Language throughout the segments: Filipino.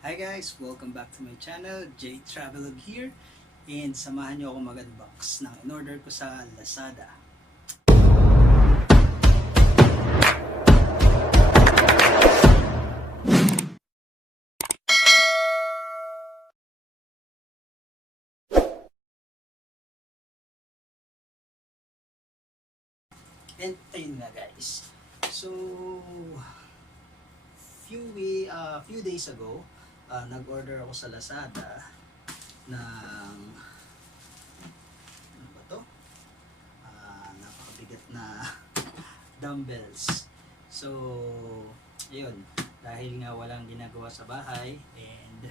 Hi guys! Welcome back to my channel, Travelogue here. And samahan niyo ako mag-unbox ng in-order ko sa Lazada. And ayun nga guys. So, few days ago, nag-order ako sa Lazada ng ano ba to? Napakabigat na dumbbells. So, yun, dahil nga walang ginagawa sa bahay and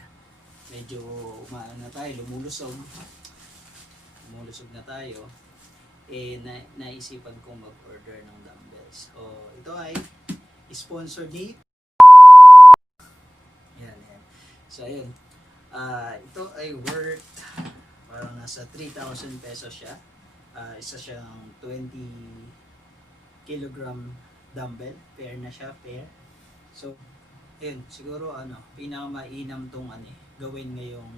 medyo umaan na tayo, lumulusog na tayo, naisipan kong mag-order ng dumbbells. O, ito ay sponsor ni yan. So, ayun. Ito ay worth parang nasa 3,000 pesos siya. Isa siyang 20 kilogram dumbbell. Pair na siya, pair. So, ayun, siguro pinakamainam tong gawin ngayong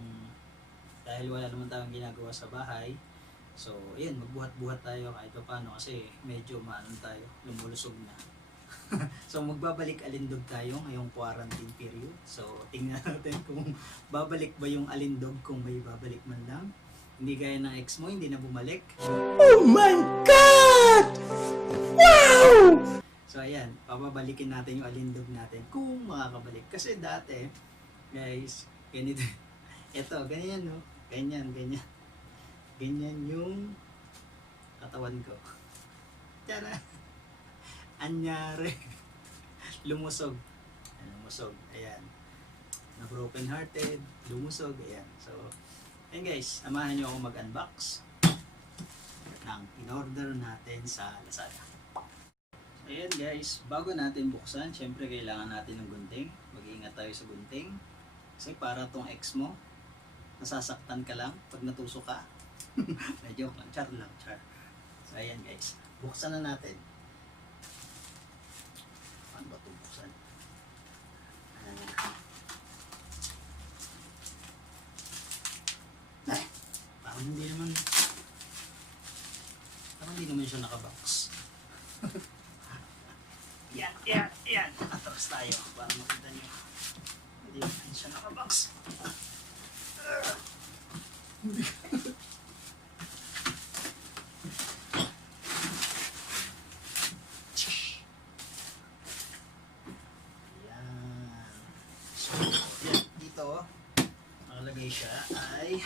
dahil wala naman tayong ginagawa sa bahay. So, ayun, magbuhat-buhat tayo kahit paano kasi medyo tayo, lumulusog na. So, magbabalik Alindog tayo ngayong quarantine period. So, tingnan natin kung babalik ba yung Alindog, kung may babalik man lang. Hindi gaya ng ex mo, hindi na bumalik. Oh my God! Wow! So, ayan, pababalikin natin yung Alindog natin kung makakabalik. Kasi dati, guys, ganito. Ito, ganyan, no? Ganyan. Ganyan yung katawan ko. Tara! Anyari. Lumusog. Ayan. Na broken hearted. Lumusog. Ayan. So, ayan guys. Samahan nyo ako mag-unbox ng in-order natin sa Lazada. So, ayan guys. Bago natin buksan, syempre kailangan natin ng gunting. Mag-iingat tayo sa gunting. Kasi para tong ex mo, nasasaktan ka lang pag natusok ka. Medyo char lang. So, ayan guys. Buksan na natin. Ba ito buksan? Parang hindi naman siya nakabox. Yan. Atras tayo para makita nyo. Hindi naman siya nakabox. Siya ay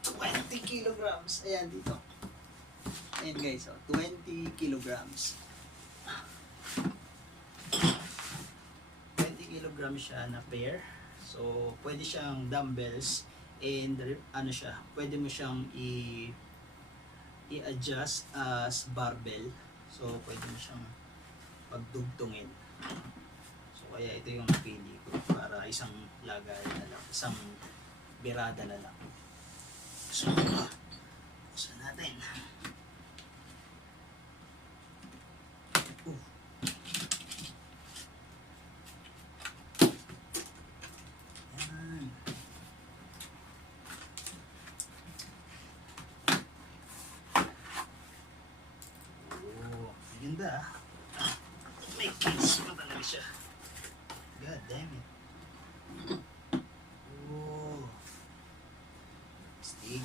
20 kilograms. Ayan dito. Ayan guys, 20 kilograms. 20 kilograms siya na pair. So, pwede siyang dumbbells and pwede mo siyang i-adjust as barbell. So, pwede mo siyang pagdugtungin. Kaya ito yung napili ko para isang lagay na lang, isang birada na lang. So, buksan natin. Yan. Maganda. May case pa talaga siya. God damn it. Oh. Stig.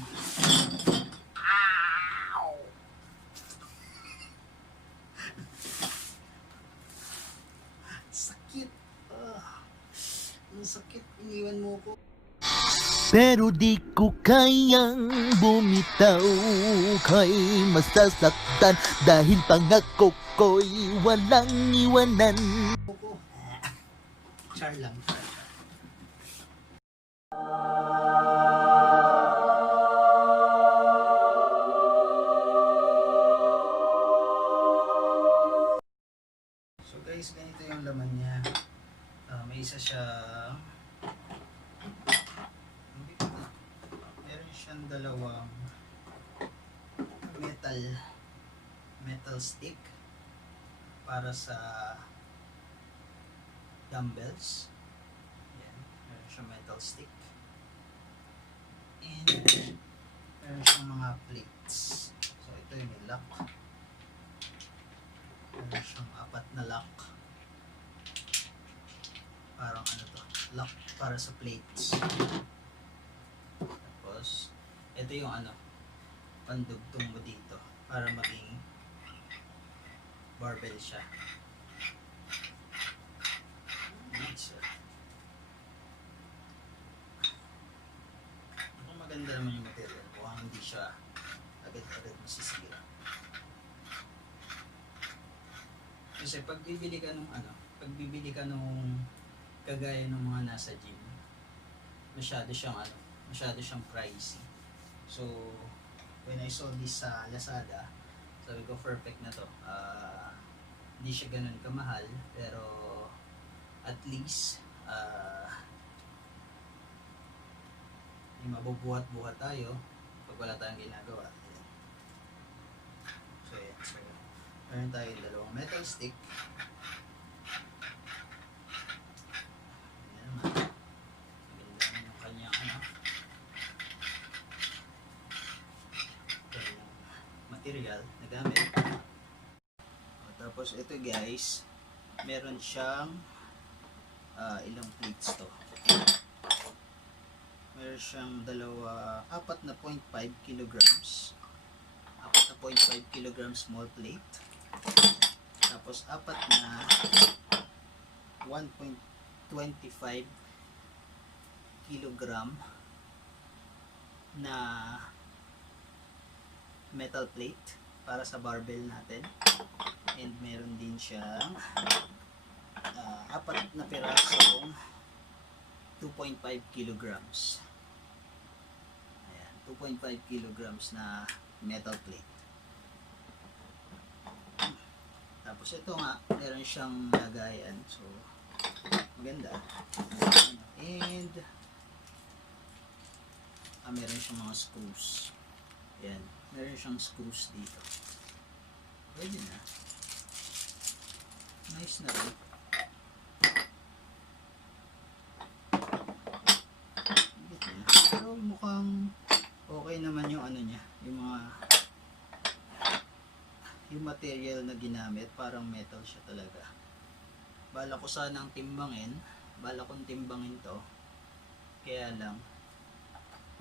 Ow! Sakit. Ang sakit. Iniwan mo ko. Pero di ko kayang bumitaw, kay masasaktan dahil pangako ko'y walang iwanan. Char lang. So guys, ganito yung laman niya. May isa siya. Meron siyang dalawang metal stick para sa dumbbells. Ayan. Meron siyang metal stick. And meron siyang mga plates. So ito yung may lock. Meron siyang 4 na lock. Parang ano to, lock para sa plates. Tapos ito yung ano, pandugtong mo dito para maging barbell siya. Nice. Kung maganda naman yung material, mukhang hindi siya agad-agad masisira. Kasi pag bibili ka nung kagaya ng mga nasa gym, masyado siyang pricey. So when I saw this sa Lazada, sabi ko perfect na to. Hindi siya ganun kamahal, pero at least yung mabubuhat-buhat tayo pag wala tayong ginagawa. Ayan. So yan. So, meron tayong dalawang metal stick. Ayan naman. Maganda naman yung kanyang material na gamit. Tapos ito guys, meron siyang ilang plates to. Meron siyang 4.5 kilograms. 4.5 kilograms small plate. Tapos 4 na 1.25 kilogram na metal plate para sa barbell natin. And meron din siyang 4 na pirasong 2.5 kilograms. Ayan, 2.5 kilograms na metal plate. Tapos ito nga, meron siyang lagayan. So, maganda. And meron siyang mga screws. Ayan, meron siyang screws dito. Pwede na. Nice na rin. Pero mukhang okay naman yung ano niya, yung material na ginamit, parang metal siya talaga. Bala ko sanang timbangin, to, kaya lang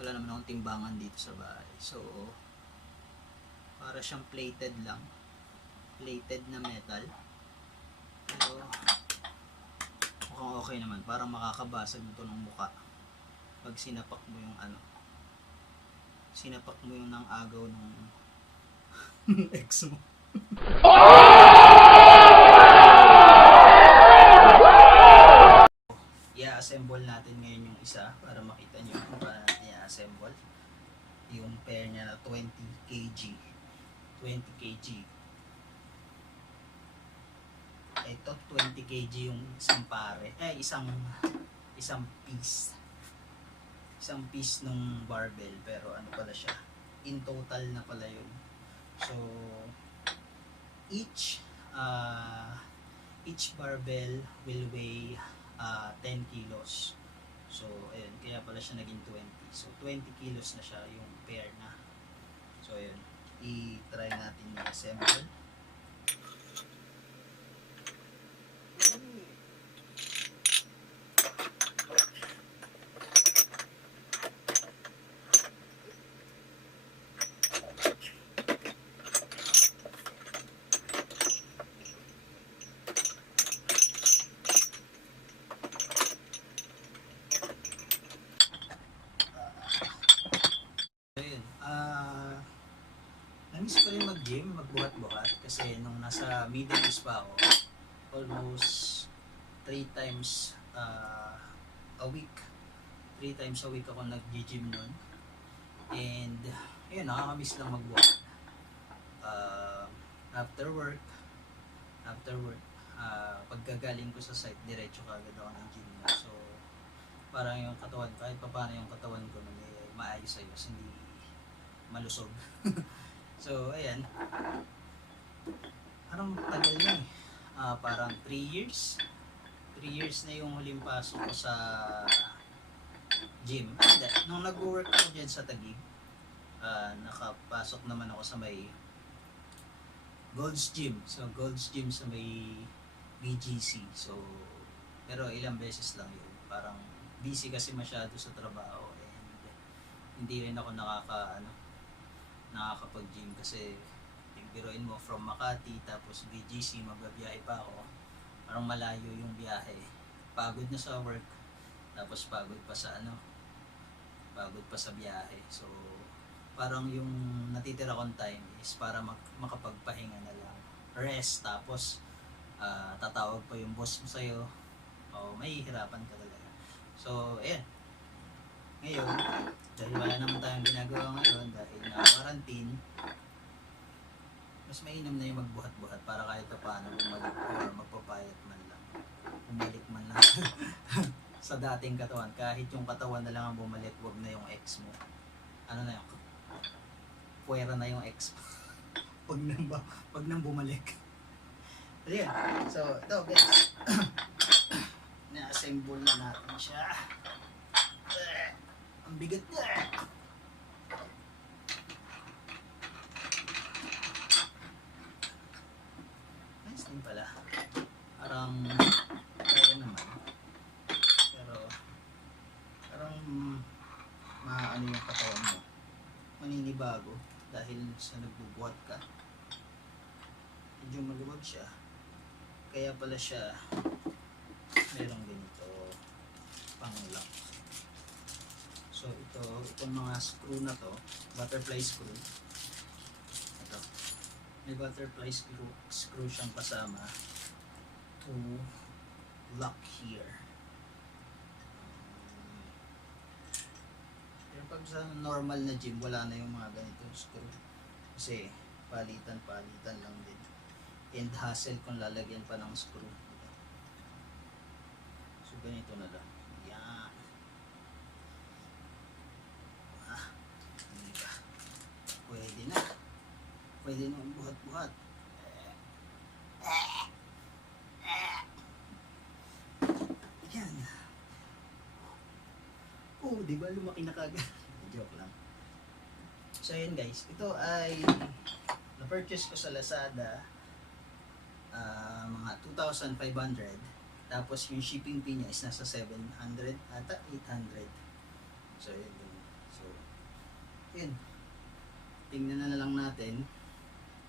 wala naman akong timbangan dito sa bahay. So para siyang plated lang, plated na metal. Pero mukhang okay naman, parang makakabasag nito ng mukha pag sinapak mo yung ng agaw ng ex mo. I-assemble natin ngayon yung isa para makita nyo kung paano natin i-assemble yung pair niya na 20 kg. Ito 20 kg yung isang pare, isang piece nung barbell, pero ano pala siya, in total na pala yun. So each barbell will weigh 10 kilos. So ayun, kaya pala siya naging 20. So 20 kilos na siya yung pair na. So ayun, i-try natin i-assemble. Namiss ko rin mag-gym, magbuhat-buhat, kasi nung nasa Middle East pa ako, almost 3 times a week. 3 times a week ako nag-gym nun. And ayun, nakakamiss lang magbuhat. After work, pagkagaling ko sa site, diretso kagad ako ng gym na. So parang yung katawan, kahit pa paano yung katawan ko na maayos-ayos, hindi malusog. So ayan, parang tagal na parang 3 years 3 years na yung huling pasok ko sa gym. Hindi, nung nag-work ako dyan sa Taguig, nakapasok naman ako sa may Gold's Gym. So, Gold's Gym sa may BGC. So, pero ilang beses lang yun. Parang busy kasi masyado sa trabaho and hindi rin ako nakakapag-gym kasi biruin mo from Makati tapos BGC magbabiyahe pa ako. Parang malayo yung biyahe. Pagod na sa work tapos pagod pa sa biyahe. So, parang yung natitira kong time is para makapagpahinga na lang. Rest, tapos tatawag pa yung boss mo sa'yo. Mahihirapan ka talaga. So, ayan. Ngayon, dahil wala naman tayong ginagawa ngayon, dahil na-quarantine, mas mainam na yung magbuhat-buhat para kahit pa paano bumalik or magpapayat man lang. Bumalik man lang sa dating katawan. Kahit yung katawan na lang ang bumalik, wag na yung ex mo. Ano na yun? Puwera na yung ex mo. wag nang bumalik. So, yeah. So, ito guys. Na-assemble na natin siya. Ang bigat na. Nice din pala. Parang kaya naman. Pero parang maano yung katawan mo. Maninibago dahil sa nagbubuhat ka. Medyo maluwag siya. Kaya pala siya merong ganito pang-lock. So itong mga screw na to, butterfly screw. Ito. May butterfly screw siyang kasama to lock here. Pero pag sa normal na gym, wala na yung mga ganitong screw. Kasi palitan lang din. And hassle kung lalagyan pa ng screw. So ganito na lang. Yan. Hindi ba? Pwede na. Pwede na buhat-buhat. Yan. Oh, di ba lumaki na kagad? Joke lang. So yun guys, ito ay na-purchase ko sa Lazada. Mga 2,500, tapos yung shipping fee niya is nasa 700 ata 800. So yun, tingnan na lang natin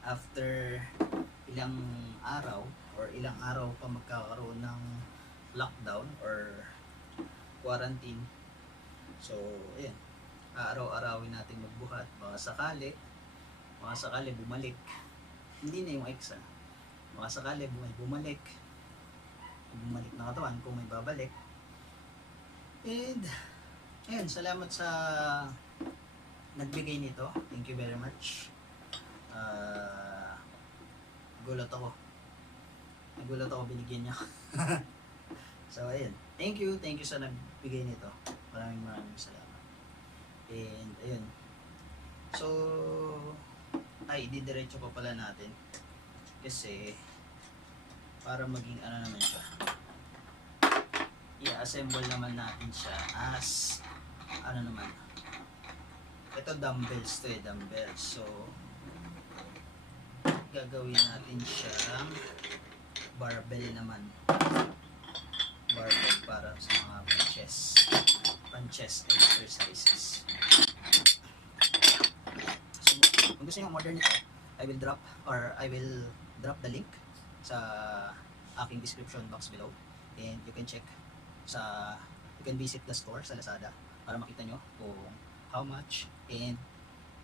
after ilang araw pa magkakaroon ng lockdown or quarantine. So ayun, araw-arawin natin magbuhat, baka sakali bumalik, hindi na yung ex baka sakali bumalik na katawan kung may babalik. And ayun, salamat sa nagbigay nito, thank you very much. Nagulat ako binigyan niya. So ayun, thank you sa nagbigay nito, maraming salamat. And ayun, so didiretso pa pala natin kasi para maging ano naman siya, i-assemble naman natin siya as ano naman, ito dumbbells to dumbbells. So gagawin natin siya barbell naman, barbell para sa mga pan-chest exercises. So kung gusto nyo order nito, I will drop the link sa aking description box below, and you can visit the store sa Lazada para makita nyo kung how much, and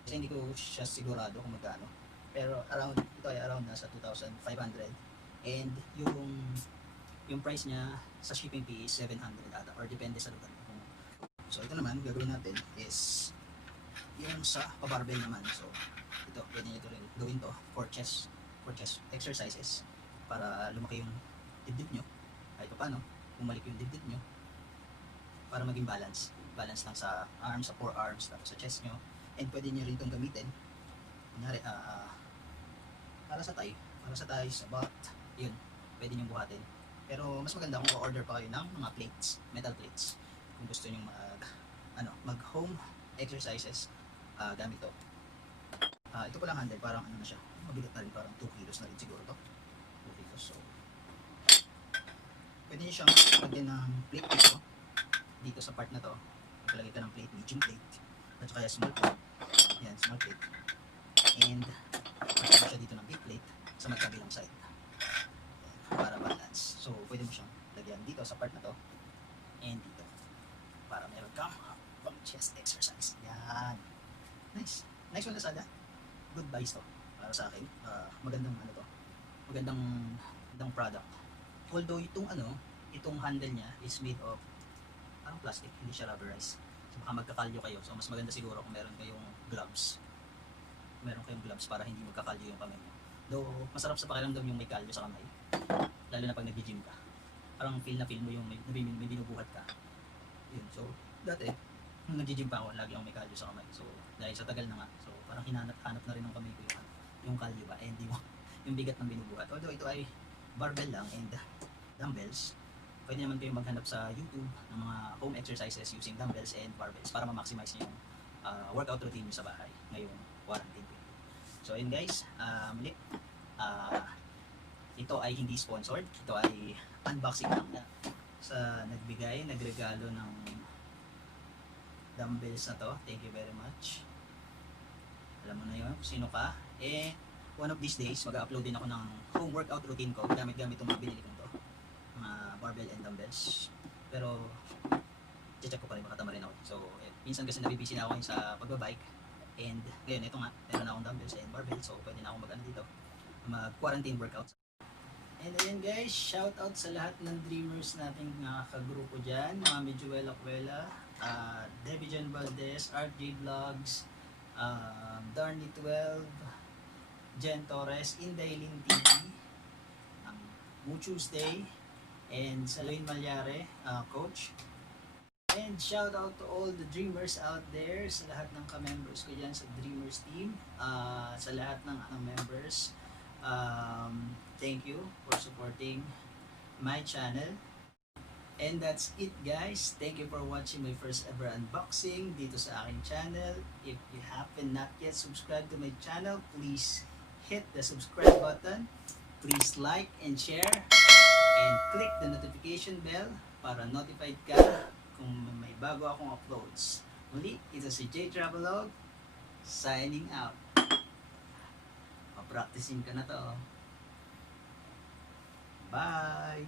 kasi hindi ko siya sigurado kung magkano, pero ito ay around nasa 2,500, and yung price niya sa shipping fee is 700 ata, or depende sa lugar. So ito naman gagawin natin is yung sa pabarbell naman. So ito, pwede nyo ito rin gawin to for chest exercises para lumaki yung dibdib nyo, kahit pa paano bumalik yung dibdib nyo para maging balance lang sa arms, sa forearms, tapos sa chest nyo. And pwede nyo rin itong gamitin kunyari para sa thigh, sa butt, yun, pwede nyo buhatin Pero mas maganda kung order pa kayo ng mga plates, metal plates. Kung gusto niyo mag home exercises gamit to. Ito pa lang handle, parang ano na siya, mabigat na rin, parang 2 kilos na rin siguro to. 2 kilos, so pwede niyo siyang lagyan ng plate dito sa part na to. Maglagay ka ng plate, medium plate, at saka small plate. Yan, small plate. And pagkakita siya dito ng big plate sa magkabilang side. Para balance. So, pwede mo siyang lagyan dito sa part na to and dito. Para meron kang pang chest exercise. Yan. Nice. Nice one, Lazada. Good buys to. Para sa akin. Magandang ano to. Magandang product. Although itong handle niya is made of parang plastic, hindi siya rubberized. So, baka magkakalyo kayo. So, mas maganda siguro kung meron kayong gloves. Meron kayong gloves para hindi magkakalyo yung kamay niyo. Though, masarap sa pakiramdam yung may kalyo sa kamay. Lalo na pag nag-gym ka. Parang feel mo yung may binubuhat ka. Yun. So, dati, nung nag-gym pa ako, lagi akong may kalyo sa kamay. So, dahil sa tagal na nga, so parang hinanap-hanap na rin ng kamay ko yung kalyo ba. Eh, hindi mo, yung bigat ng binubuhat. Although ito ay barbell lang and dumbbells. Pwede naman kayong maghanap sa YouTube ng mga home exercises using dumbbells and barbells para ma-maximize yung workout routine nyo sa bahay ngayong quarantine period. So ayun guys, muli, ito ay hindi sponsored, ito ay unboxing lang na sa nagregalo ng dumbbells na to. Thank you very much. Alam mo na yun kung sino ka. One of these days, mag-upload din ako ng home workout routine ko gamit itong mga binili kong to, mga barbell and dumbbells. Pero check ko pa rin, makatama rin ako. So minsan kasi nabibisi na ako sa pagbabike. And ngayon, ito nga, meron na akong dumbbells and barbell. So pwede na akong mag-quarantine workouts. And ayan guys, shout out sa lahat ng dreamers nating kagrupo dyan. Mami Juela Cuela, Debbie Jan Valdez, RJ Vlogs, Darny12, Jen Torres, Indaylin TV, Moo Tuesday, and Salwin Malyare, Coach. And shout out to all the dreamers out there, sa lahat ng ka-members ko dyan sa Dreamers team, sa lahat ng members. Thank you for supporting my channel. And that's it guys. Thank you for watching my first ever unboxing dito sa aking channel. If you haven't not yet subscribed to my channel, please hit the subscribe button. Please like and share. And click the notification bell para notified ka kung may bago akong uploads. Muli, ito si Travelogue signing out. Pa-practicing ka na to. Bye!